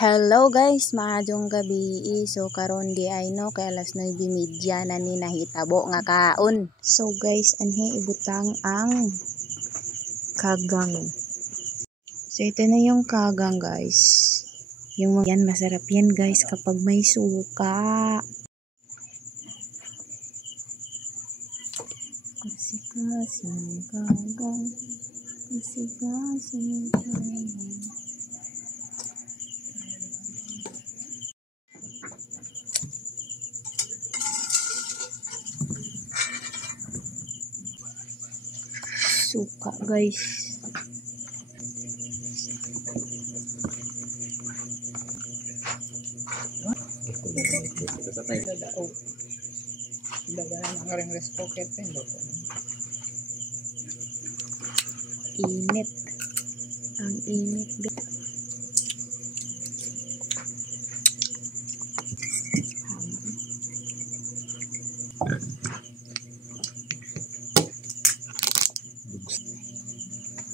Hello guys, maadong gabi. So karon di ay no kay alas 9:30 na ni nahitabo nga kaon. So guys, anhi ibutang ang kagang. So ito na yung kagang guys. Yung mga yan masarap yan guys kapag may suka. Kasi kagang. Kasi kagang. Suka guys. Init. Ang init guys.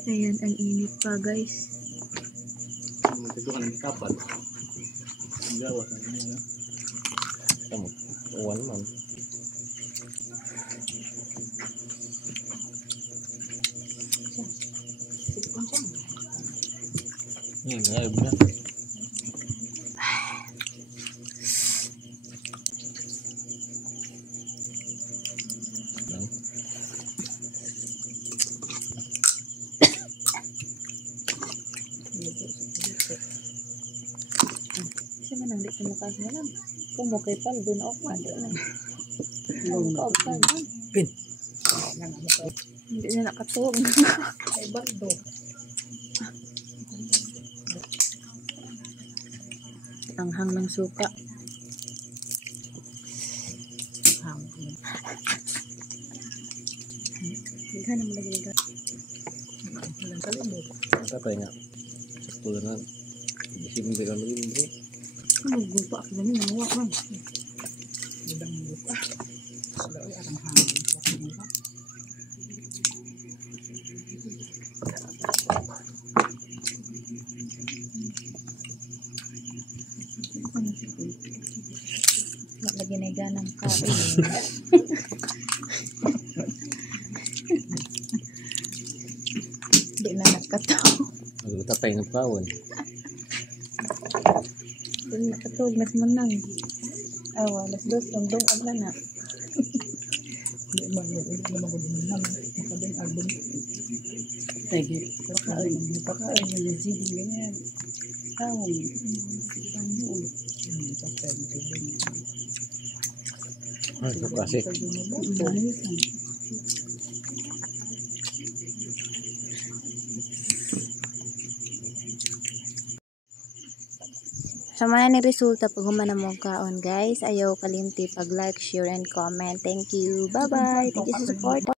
Ayan, ang init pa guys. Ito ka ng kapal. Ang gawa sa inyo. Kamu, uwan man. Ayun na. Kasi manang di kumukas mo lang. Kumukay pa, dun ako mandi na. Kumukay pa. Pin. Hindi na nakatog. Ay, baldo. Anghang ng suka. Hindi ka naman lagi ka. Walang kalimot. Tatay nga. Sakto na. Isipin ka kami rin. Ano gupa ako ganyan namuwa man. Madang gupa. Sila ay arang hangin. Lagi na ganang kain. Hindi na nakataw. Tatay ng pawan. Hindi nakatog. Mas manang. Alas 2. Rondong agla na. Hindi naman ko din naman. Makabing album. Tagi. Pakain. Pakain. Nag-zig. Ganyan. Kaon. Panoon. Tatay ng tubig. Ay, ito kasi. Sa mga ni resulta pag humana mo kaon guys, ayaw kalimti pag like, share, and comment. Thank you. Bye-bye. Thank you sa support.